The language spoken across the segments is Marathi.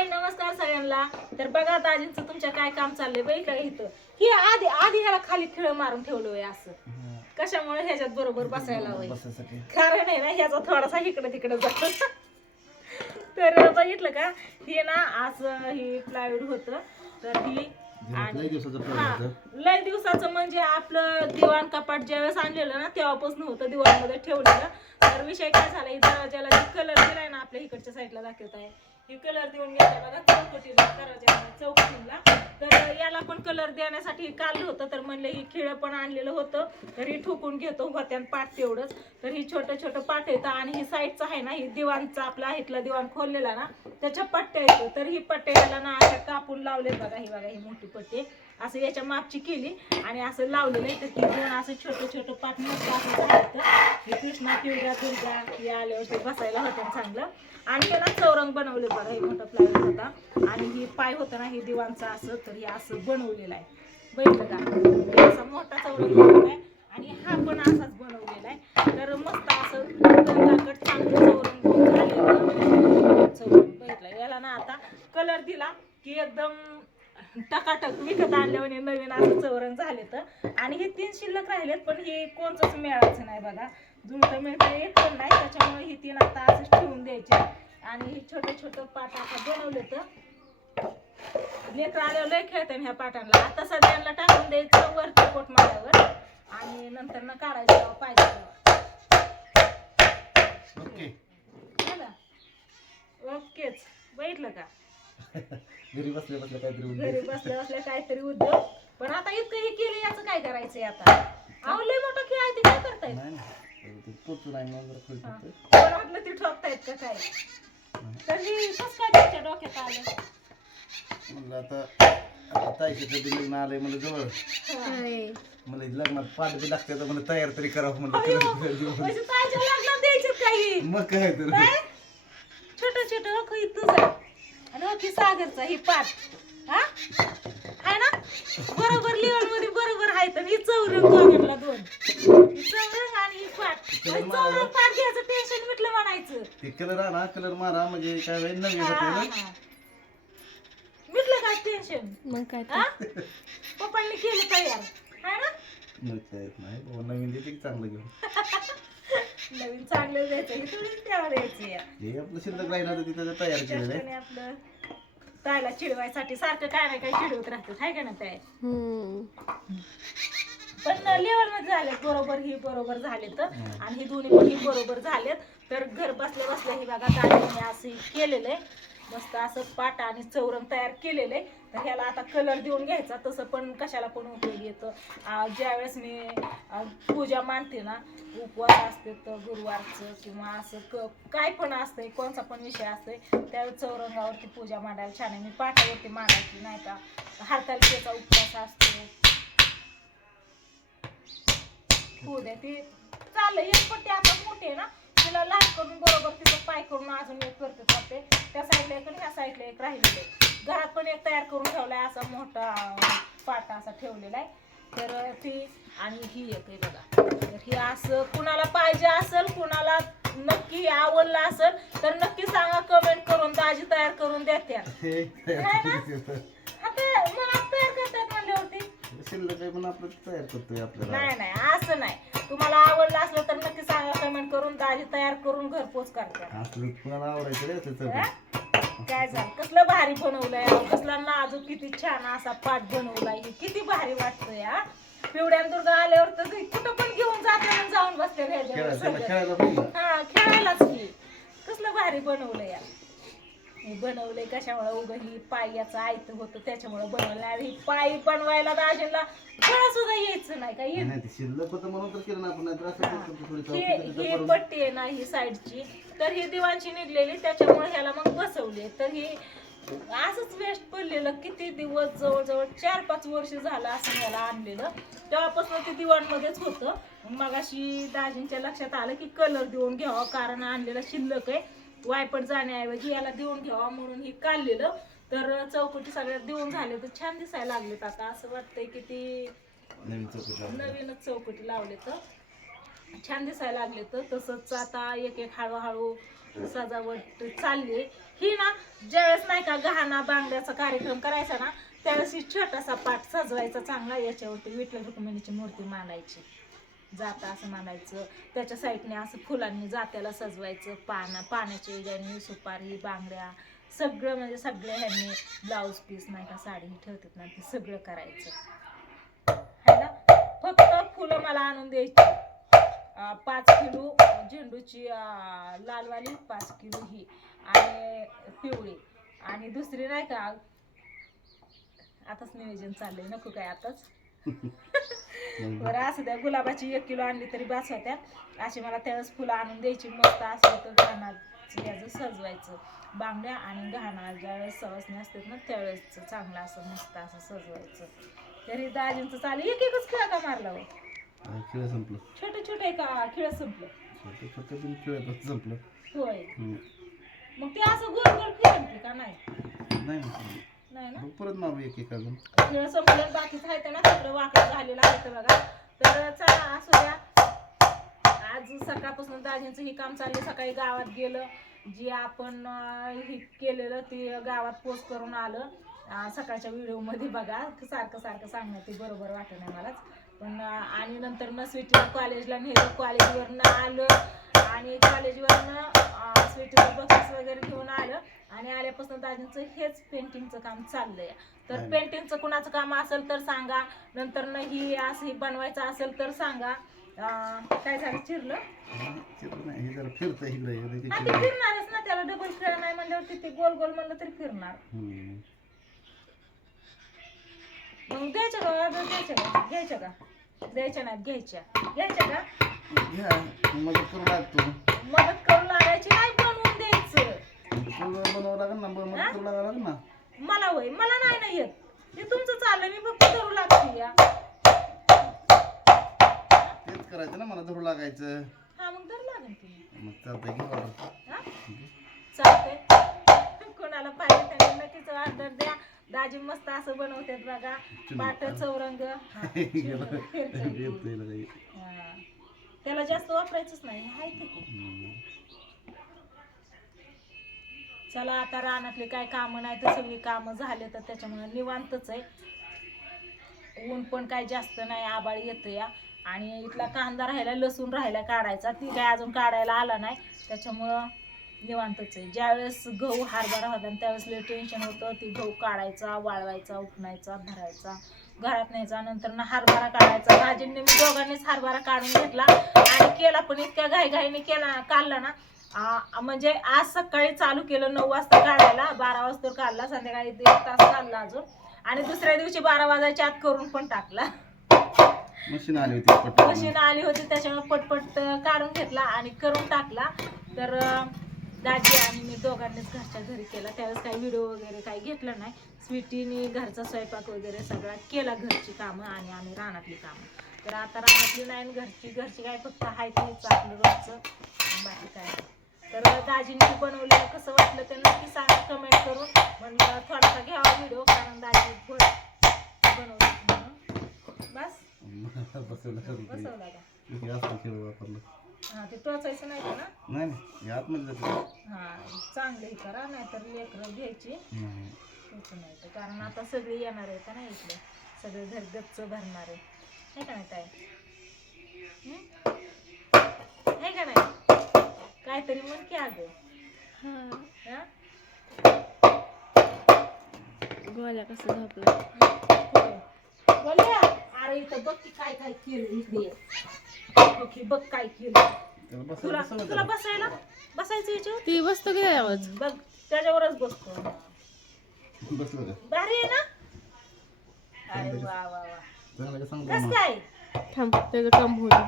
हाय नमस्कार सगळ्यांना. तर बघा दाजींचं तुमच्या काय काम चाललंय बाई का इथं. ही आधी आधी ह्याला खाली खिळ मारून ठेवलोय असं. कशामुळे ह्याच्यात बरोबर बसायला होय. कारण आहे ना ह्याचा थोडासा इकडे तिकडे जातो. तर बघितलं का हे ना आज ही प्लायवूड होतं. तर ही लय दिवसाचं म्हणजे आपलं दिवाण कपाट ज्यावेळेस आणलेलं ना तेव्हापासून होतं दिवाणमध्ये ठेवलेलं. तर विषय काय झाला दरवाजाला कलर दिलाय ना आपल्या इकडच्या साईडला दाखवत आहे. ही कलर देऊन घेतला बघा चौकटीला दरवाजाला चौकटीला. तर याला पण कलर देण्यासाठी काढलं होतं. तर म्हणलं ही खिळं पण आणलेलं होतं. तर ही ठोकून घेतो होत्यान पाट तेवढंच. तर ही छोटं छोटं पाट येतं आणि ही साईडचं आहे ना ही दिवाणचा आपला इथला दिवाण खोललेला ना त्याच्या पट्ट्या येतं. तर ही पट्ट्या याला ना अशा कापून लावले बघा ही मोठी पट्टी असं याच्या मापची केली आणि असं लावलेलं आहे. तर ती दोन असं छोटं छोटं पाट मस्त असं झालं. हे कृष्णा पिवळ्या दुर्गा हे आल्यावर ते बसायला होतं चांगलं. आणि त्याला चौरंग बनवले बघा हे मोठा प्लायवूड होता आणि ही पाय होता ना हे दिवाणचा असं. तर हे असं बनवलेलं आहे बघितलं का असा मोठा चौरंग बनवला आहे आणि हा पण असाच बनवलेला आहे. तर मस्त असं दगडाकड चांगलं चौरंग झालेलं चौरंग बघितलं. याला ना आता कलर दिला की एकदम टकाटक विकत आणल्यावर नवीन असं चौरंग झाले. तर आणि हे 3 शिल्लक राहिलेत पण हे कोणतंच मिळायचं नाही बघा. जुळतं मिळतं एक पण नाही. त्याच्यामुळे ही 3 आता असंच ठेवून द्यायचे. आणि हे छोटं छोटं पाट आता बनवले. तर लेकर आल्यावर लय खेळते ह्या पाटांना. आता सध्याला टाकून द्यायचं वरती पोट माळ्यावर आणि नंतर ना काढायचं पाहिजे ओकेच बघितलं का. घरी बसल्या बसल्या काहीतरी उद्योग. पण आता इतकं हे केलं याचं काय करायचंय आता. अहो लय मोठं खेळ आहे ते काय करतायत. वाटलं ती ठोकतायत का काय. तर हे कसं काय तुमच्या डोक्यात आलं. म्हणलं आता ताईचं लग्न आलंय मला जवळ. मला लग्नात पाठ बी लागते तर मला तयार तरी करावं म्हणलं. काही मग काय तर छोटं छोटं तुझा आणि सागरचा ही पाठ हा आहे ना बरोबर लेवल मध्ये बरोबर आहे. तर ही चौरंग दोघांना दोन चौरंग आणि ही पाठ चौरंग पाठ घ्यायचं टेन्शन मिटलं म्हणायचं. ते कलर आणा कलर मारा म्हणजे काय होईल नवीन होते मिटलं काय टेन्शन. मग काय पप्पांनी केलं तयार आहे ना. मग काय नाही बाबा नवीन देते चांगलं घेऊन. नवीन चांगलं द्यायचं हे थोडी त्यावर द्यायचं हे आपलं शिल्लक राहिलं होतं तिथं तयार केलेलं आहे. आपलं ताईला चिडवायसाठी सारखं काय नाही काय चिडवत राहतात हाय का ना ताई. पण लेवल मध्ये झालेत बरोबर ही बरोबर झालेत आणि ही दोन्ही पण ही बरोबर झालेत. तर घर बसल्या बसल्या ही बघा दादाने असं केलेलं आहे मस्त असं पाट आणि चौरंग तयार केलेलं आहे. तर ह्याला आता कलर देऊन घ्यायचा. तसं पण कशाला पण उपयोगी येतं. ज्यावेळेस मी पूजा मानते ना उपवास असते तर गुरुवारचं किंवा असं काय पण असतंय कोणता पण विषय असतोय त्यावेळेस चौरंगावरती पूजा मांडायला छान आहे. मी पाटावरती मांडायची नाही का हरतालिकेचा उपवास असतो. हो द्या ती चाललंय एक पट्टी आता मोठी आहे ना तिला लहान करून बरोबर तिचं पाय करून अजून एक करते जाते. त्या साईडला एक आणि ह्या साईडला एक राहिलेलं आहे. घरात पण एक तयार करून ठेवलाय असा मोठा पाटा असा ठेवलेला आहे. तर ती आणि ही एक आहे बघा. तर ही असं कुणाला पाहिजे असेल कुणाला नक्की आवडलं असेल तर नक्की सांगा कमेंट करून दाजी तयार करून द्या. तयार करतात म्हणल्यावरती शिल्लक आहे पण आपलं तयार करतोय आपल्याला. नाही असं नाही. तुम्हाला आवडलं असलं तर नक्की सांगा कमेंट करून दाजी तयार करून घरपोच करतात. असलं कुणाला आवडायचं काय झालं कसलं भारी बनवलंय कसला नाजूक किती छान असा पाठ बनवलाय. किती भारी वाटतोय हा. पिवड्या दुर्गा आल्यावर तर कुठं पण घेऊन जाते जाऊन बसते हा खेळायलाच की कसलं भारी बनवलंय. हे बनवलंय कशामुळे उग ही पाय याचं आयत होतं त्याच्यामुळे बनवलं. ही पाय बनवायला दाजीला फळ सुद्धा यायचं नाही का ही पट्टी आहे ना ही साईडची तर ही दिवाणची निघलेली त्याच्यामुळे ह्याला मग बसवले. तर ही असंच वेस्ट पडलेलं किती दिवस जवळजवळ 4-5 वर्ष झालं असं याला आणलेलं. तेव्हापासून ते दिवाणमध्येच होतं. मग अशी दाजींच्या लक्षात आलं की कलर देऊन घ्यावा कारण आणलेलं शिल्लक आहे वायपट जाण्याऐवजी याला देऊन घ्यावा म्हणून ही काढलेलं. तर चौकटी सगळ्यात देऊन झाले तर छान दिसायला लागलेत. आता असं वाटतंय की ती नवीनच चौकटी लावले तर छान दिसायला लागले. तर तसंच आता एक एक हळूहळू सजावट चालली. ही ना ज्यावेळेस नाही का गहाणा बांगड्याचा कार्यक्रम करायचा ना त्यावेळेस ही छोटासा पाट सजवायचा चांगला, याच्यावरती विठ्ठल रुक्मिणीची मूर्ती मांडायची, जाता असं मांडायचं, त्याच्या साईडने असं फुलांनी जात्याला सजवायचं, पाण्याच्या वेळी सुपारी बांगड्या सगळं, म्हणजे सगळ्या ह्यांनी ब्लाऊज पीस नाही का साडी ठेवतात ना ते सगळं करायचं है ना. फक्त फुलं मला आणून द्यायची 5 किलो झेंडूची लालवाली, 5 किलो ही आणि पिवळी, आणि दुसरी नाही का आताच नियोजन चाललंय नको काय आताच बरं असं द्या, गुलाबाची 1 किलो आणली तरी बास होत्या. अशी मला त्यावेळेस फुलं आणून द्यायची, मस्त असं तर गहाणाचं याचं सजवायचं, बांगड्या आणि गहाणा ज्यावेळेस सवासणी असतात ना त्यावेळेस चांगलं असं मस्त असं सजवायचं. तरी दाजींचं चालू एकच खेळ का मारला हो, खेळ संपलं, छोटे छोटे का खेळ संपलं, छोटे छोटे पण खेळ संपलं होय. मग ते असं गोल गोल फिरते का नाही, नाही नाही ना, परत मारू एक एक अजून खेळ संपलं बाकीच आहे ना सगळं वाकड झालेलं आहे बघा. तर चला असू द्या, आज सकाळपासून दाजींचं ही काम चाललं, सकाळी गावात गेलं, जी आपण हे केलेलं ते गावात पोस्ट करून आलं सकाळच्या व्हिडिओमध्ये बघा. सारखं सारखं सांगणं ते बरोबर वाटत नाही मलाच, पण आणि नंतर न स्वीटीला कॉलेजला नेलं, कॉलेजवरनं आलं आणि कॉलेजवरनं स्वीटीला बक्षीस वगैरे घेऊन आलं आणि आल्यापासून दाजींचं हेच पेंटिंगचं काम चाललंय. तर पेंटिंगचं कुणाचं काम असेल तर सांगा, नंतर न ही असं ही बनवायचं असेल तर सांगा. काय झालं चिरलं नाही, हे जरा फिरतं इकडे ते फिरणारच ना, त्याला डबल खेळ नाही म्हणल्यावर ते गोल गोल म्हणलं तरी फिरणार. मग द्यायच्या का द्यायच्या का घ्यायच्या का द्यायच्या नाहीत घ्यायच्या घ्यायच्या का घ्या, मदत करू लागतो, मदत करू लागायची नाही, बनवून द्यायचं, बनवावं लागेल ना, मदत करू लागावं लागेल ना. मला होय, मला नाही ना येत, ते तुमचं चाललं, मी फक्त धरू लागते या, तेच करायचं ना, मला धरू लागायचं. हा मग धरू लागेल तुम्ही, मग चालतंय घे ऑर्डर, चालतंय. कोणाला पाहिजे त्यांनी नक्कीच ऑर्डर द्या. दाजी मस्त असं बनवतात बघा, पाट चौरंग त्याला जास्त वापरायचंच नाही, हाय ते. चला आता रानातले काय कामं नाही तर सगळी कामं झाले, तर त्याच्यामुळे निवांतच आहे, ऊन पण काय जास्त नाही, आबाळ येतं या, आणि इथला कांदा राहिला, लसूण राहिला काढायचा, ती काय अजून काढायला आला नाही, त्याच्यामुळं निवांतच आहे. ज्यावेळेस गहू हरभरा होता त्यावेळेस लय टेन्शन होतं, ती गहू काढायचा, वाळवायचा, उपणायचा, भरायचा, घरात न्यायचा, नंतर ना हरभरा काढायचा. दाजींनी मी दोघांनीच हरभरा काढून घेतला आणि केला, पण इतक्या घाईघाईने केला काढला ना, म्हणजे आज सकाळी चालू केलं 9 वाजता काढायला, 12 वाजता काढला, संध्याकाळी 1 तास काढला अजून, आणि दुसऱ्या दिवशी 12 वाजायच्या आत करून पण टाकला. मशीन आली होती त्याच्यामुळे पटपट काढून घेतला आणि करून टाकला. तर दाजी आणि मी दोघांनीच घरच्या घरी केला, त्यावेळेस काही व्हिडिओ वगैरे काही घेतलं नाही. स्वीटीने घरचा स्वयंपाक वगैरे सगळा केला, घरची कामं आणि आम्ही रानातली कामं. तर आता रानातली नाही, घरची काय फक्त हाय तेच आपलं रोजचं, बाकी काय. तर दाजींनी बनवलेलं कसं वाटलं ते नक्की सांगा कमेंट करून. म्हणलं थोडासा घ्यावा व्हिडिओ, कारण दाजी बनवलं बस बसवला का, हा ते टोचायचं नाही का ना, नाही आतमध्ये हा चांगलं हे करा, नाहीतर लेकरं घ्यायची नाही तर, कारण आता सगळे येणार आहे का नाही, इकडे सगळे घर गच्च भरणार आहे का नाही काय, आहे का नाही, काहीतरी म्हण की अगं गोल्या कसं झोपलं, बोलूया. अरे इथं बघ की काय काय केलं, इकडे बघ काय केलं, तुला बसायचं याच्यावर, ती बसतो की आवाज बघ त्याच्यावरच बसतो, बसलं का, भारी आहे ना. अरे वा वा वा, कस काय थांब, त्याचं काम होतं,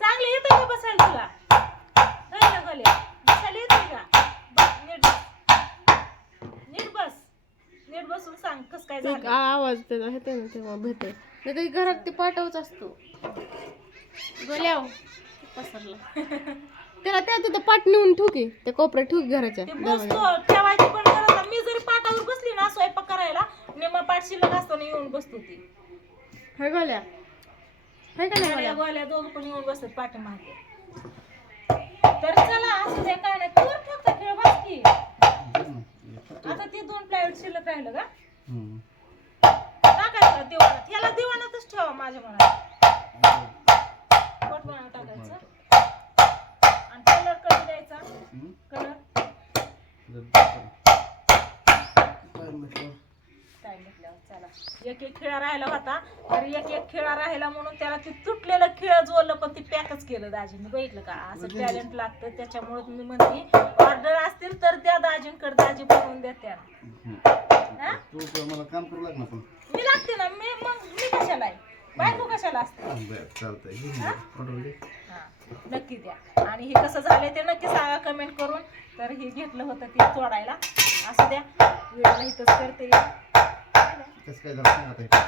चांगलं येतं का बसायला तुला, नाही ना गोल्या, बसायला येतं का, नीट बस, नीट बसून सांग कस काय झालं. आवाज त्याचा येते ना तेव्हा भेटत नाही, तरी घरात ते पाठवच असतो, गोल्याव पसरला त्याला त्या तिथं पाठ नेऊन ठुकी, त्या कोपऱ्यात ठुकी घराच्या, ते बसतो ठेवायची पण गरज नाही. मी जरी पाटावर बसली ना स्वयंपाक करायला, निम्मा पाठ शिल्लक असताना येऊन बसतो ती, हाय गोल्या, हाय का नाही गोल्या दोघं पण येऊन बसतात पाठीमागे. तर चला असू दे काय नाही तूर फक्त खेळ बस की आता ते 2 प्लायवूड शिल्लक राहिलं का टाकायचं दिवाणात याला दिवाणातच ठेवा माझ्या मनात पोट बनवून टाकायचं आणि कलर कधी द्यायचा कलर टाइम घेतल्यावर चला एक खिळा राहिला होता तर एक खिळा राहिला म्हणून त्याला ते तुटलेलं खिळ जोडलं पण ते पॅकच केलं दाजींनी बघितलं का असं टॅलेंट लागतं त्याच्यामुळे तुम्ही म्हणते ऑर्डर असतील तर त्या दाजींकडे दाजी बनवून देत्या तू मला काम करू लाग ना पण मी लागते ना मी कशाला आहे बायको कशाला असते बरं चालतंय ऑर्डर दे नक्की द्या आणि हे कसं झालंय ते नक्की सांगा कमेंट करून तर हे घेतलं होतं ते तोडायला असं द्या व्हिडिओला इथंच करते कसं काय झालं सांग आता